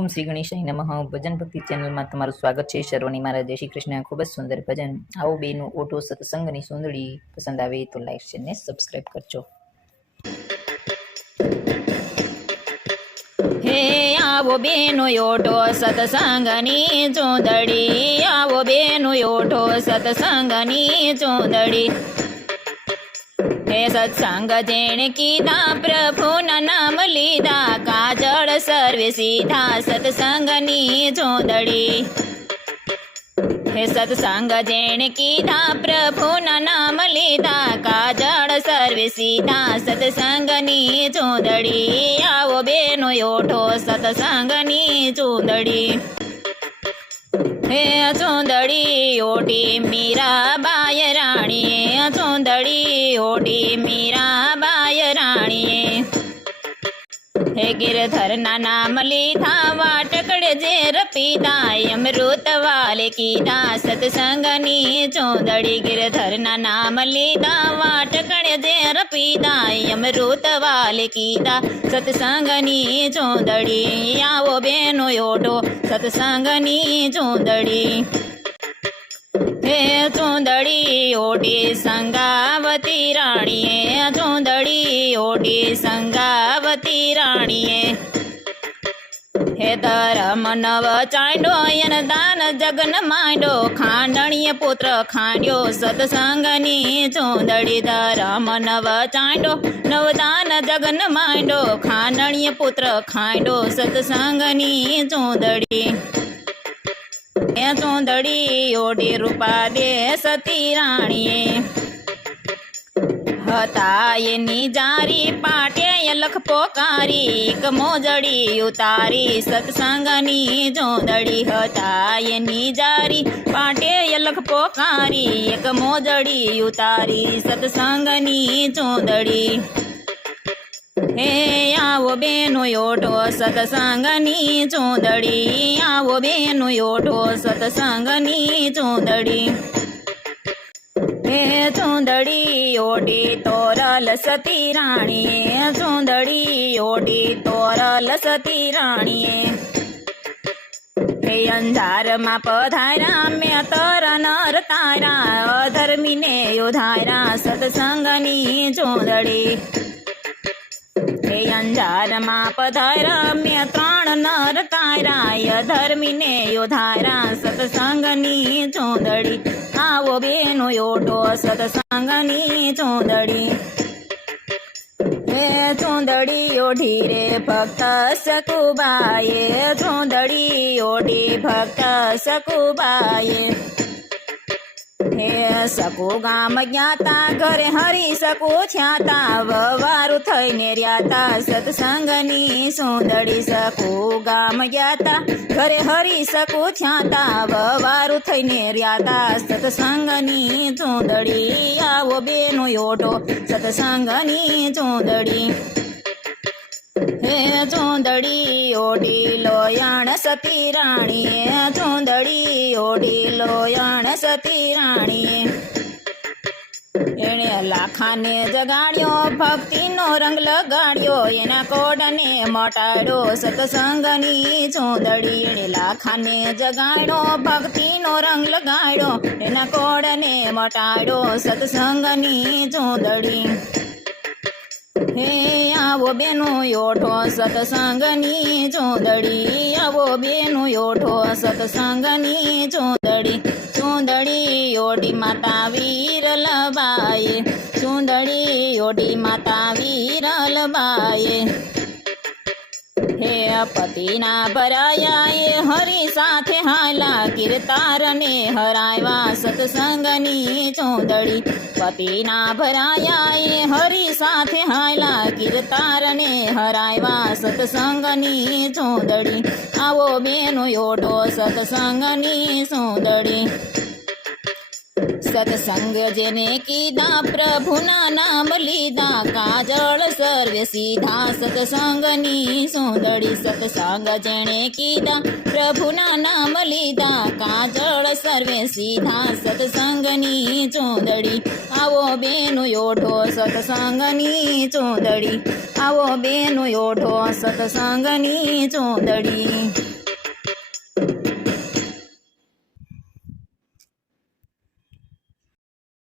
ओम श्री गणेशाय नमः। भजन भक्ति चैनल में तमारुं स्वागत है। सर्वनी मारा जय श्री कृष्ण। खूब ज सुंदर भजन। आओ बेनु ओटो सत्संगनी सुंदरी पसंद आवे तो लाइक शेर ने सब्सक्राइब करजो। हे आवो बेनु ओटो सत्संगनी चूंदड़ी, आवो बेनु ओटो सत्संगनी चूंदड़ी। हे सत्संग जेने कीधा प्रभु नाम लीधा, काजल सर्वे सीधा सत्संगनी चूंदड़ी। हे सत्संग जेने कीधा प्रभु नाम लीधा, काजल सर्वे सीधा सत्संगनी चूंदड़ी। आवो बेनो ओठो सत्संगनी चूंदड़ी। हे चूंदड़ी ओटी मीरा बाय राणी, चूंदड़ी ओटी मीरा बाय राणी। हे गिरधर ना नाम लीधा, वाटकड़े जेर पीधा, अमृत वाले कीधा सत्संगनी चूंदड़ी। गिरधर ना नाम लीधा, वाटकड़े जेर पीधा, अमृत वाले कीधा सत्संगनी चूंदड़ी। आवो बेनो ओटो सत्संगनी चूंदड़ी। हे चूंदड़ी ओटी संगावती राणी, चूंदड़ी ओटी संगावती राणी। हे धर्म नव चांडो यन दान जगन मांडो, खांडणीय पुत्र खांड्यो सत्संगनी चूंदड़ी। धर्म नव चांडो नवदान जगन मांडो, खांडणीय पुत्र खांडो सत्संगनी चूंदड़ी। हे चूंदड़ी ओटी रूपा दे सती राणी, हता एनी जारी पाटे लख पोकारी, एक मोजड़ी उतारी सत्संगनी चूंदड़ी। हता एनी जारी पाटे लख पोकारी, एक मोजड़ी उतारी सत्संगनी चूंदड़ी। हे आवो बेनो ओठो सत्संगनी चूंदड़ी, आवो बेनो ओठो सत्संगनी चूंदड़ी। हे चूंदड़ी ओटी तोरल सती राणी, चूंदड़ी ओटी तोरल सती राणी। हे अंधार मा पधारा में तर नर तारा, अधर्मी ने योधारा सत्संगनी चूंदड़ी। हे अंजार मा पधारा में त्राण नर तारा, अधर्मी ने योधारा सत्संगनी चूंदड़ी। आवो बेनो ओटो सत्संगनी चूंदड़ी। हे चूंदड़ी ओढ़ी रे भक्त सकुबाये, चूंदड़ी ओढ़ी भक्त सकुबाये। हे सकू गाम ज्ञाता घरे हरी सकू छ्याता, ववारु थईने र्याता सत्संगनी सुंदड़ी। सकू गाम ज्ञाता घरे हरी सकू छ्याता, ववारु थईने र्याता सत्संगनी चूंदड़ी। आवो बेनो ओटो सत्संगनी चूंदड़ी। हे चूंदड़ी ओटी लोयाण सती राणी, चूंदड़ी ओटी लोयाण सती राणी। एणे लाखाने जगाड्यो भक्ति नो रंग लगाड्यो, एना कोडने मटाड्यो सत्संगनी चूंदड़ी। एणे लाखाने जगाड्यो भक्ति नो रंग लगाड्यो, एना कोडने मटाड्यो सत्संगनी चूंदड़ी। हे आवो बेनो ओठो सत्संगनी चूंदड़ी, आवो बेनो ओठो सत्संगनी चूंदड़ी। चूंदड़ी ओटी माता वीरल बाये, चूंदड़ी ओटी माता वीरल बाये। हे पतिना भराया ये हरि साथे हाला, कीर्तार ने हरायवा सत्संगनी चूंदड़ी। पतिना भराया ये हरि साथे हाला, कीर्तार ने हरायवा सत्संगनी चूंदड़ी। आवो बेनो ओठो सत्संगनी चूंदड़ी। सत्संग जेने कीधा प्रभु नाम लीधा, काजल सर्वे सीधा सत्संगनी चूंदड़ी। सत्संग जेने कीधा प्रभु नाम लीधा, काजल सर्वे सीधा सत्संगनी चूंदड़ी। आवो बेनो ओठो सत्संगनी चूंदड़ी, आवो बेनो ओठो सत्संगनी चूंदड़ी।